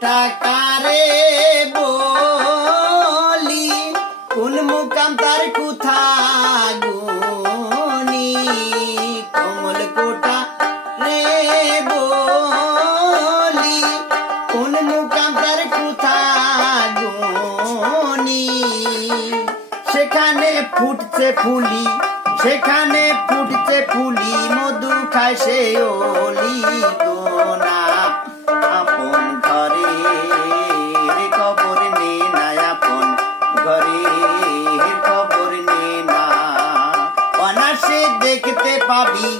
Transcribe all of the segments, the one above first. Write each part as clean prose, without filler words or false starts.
কোটা কারে বলি কোন মুকাম তার কোথা গুনি কমল কোটা রে বলি কোন মুকাম তার কোথা গুনি সেখানে ফুটছে ফুলি সেখানে ফুটছে ফুলি মধু খায় সে ওলি গোনা আপন ঘরে খবর নে না আপন ঘরে খবর নে না অনাসে দেখতে পাবি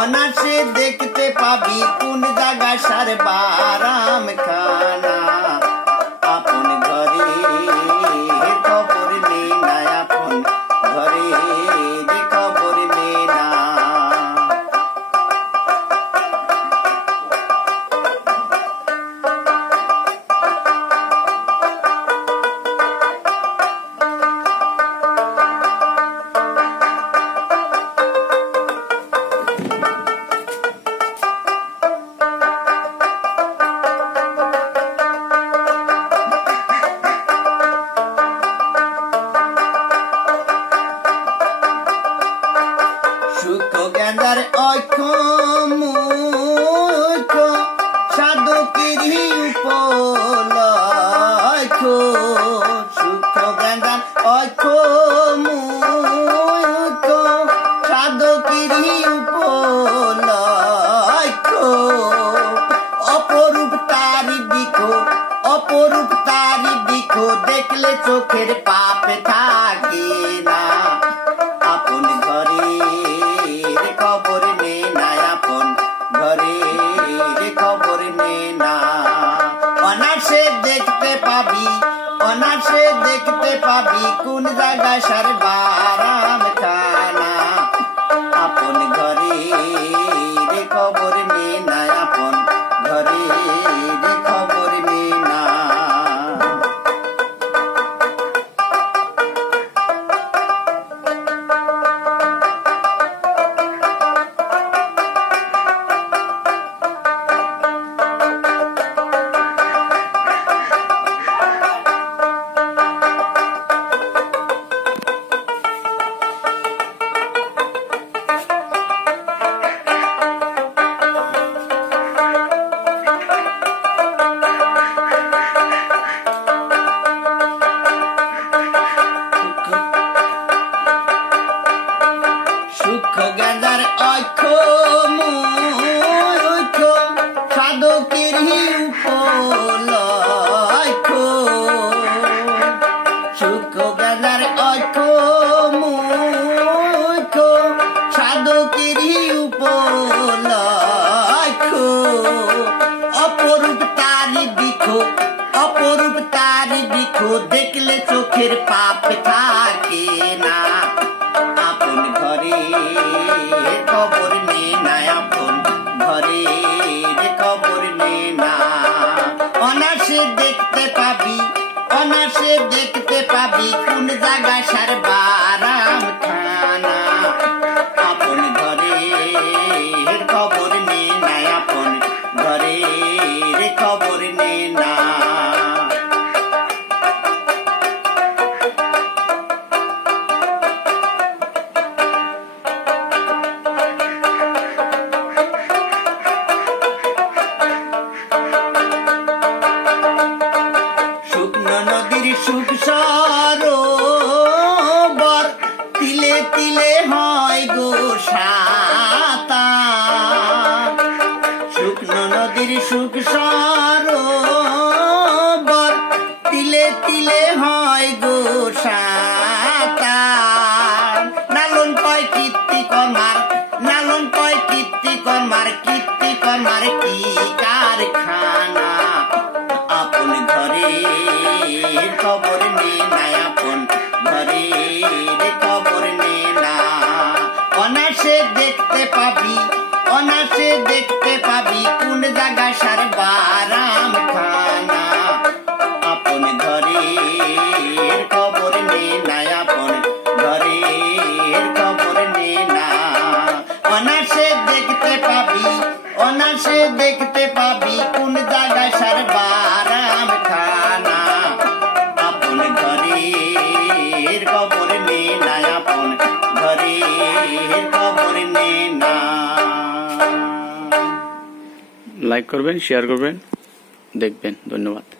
অনাসে দেখতে পাবি কোন জায়গা সার বারাম খানা আপন ঘরে খবর নে না আপন ঘরে খবর নে না সুখ গেঁদার অক্ষ মুখ সাধকেরই উপলক্ষ সুখ গেঁদার অক্ষ মুখ সাধকেরই উপলক্ষ অপরূপ তারি বিখো দেখলে চোখের পাপ থাকে না আপন ঘরে খবর নে না আপন ঘরে খবর নে না অনাসে দেখতে পাবি কোন জায়গা সার বারাম খানা আপন ঘরে খবর নে না আপন ঘরে খবর নে না সুখ গেঁদার অক্ষ মুখ সাধকেরই উপলক্ষ সুখ গেঁদার অক্ষ মুখ সাধকেরই উপলক্ষ অপরূপ তারি বিখো দেখলে চোখের পাপ থাকে না আপন ঘরে খবর নে না আপন ঘরে খবর নে না অনাসে দেখতে পাবি কোন জায়গা সার বারাম খানা আপন ঘরে খবর নে না আপন ঘরে খবর নে না শুকনো নদীর সুখ সরোবর তিলে তিলে হয় গো সাঁতার শুকনো নদীর সুখ সরোবর তিলে তিলে হয় গো সাঁতার নালন কয় কীর্তিকর্মার কি কারখানা আপন ঘরে খবর নে না আপন ঘরে খবর নে না অনাসে দেখতে পাবি কোন জায়গা সার বারাম খানা আপন ঘরে খবর নে না আপন ঘরে খবর নে না অনাসে দেখতে পাবি কোন জায়গা সার বারাম ঘরের খবর নে না আপন ঘরের খবর নে না। লাইক করবেন, শেয়ার করবেন, দেখবেন। ধন্যবাদ।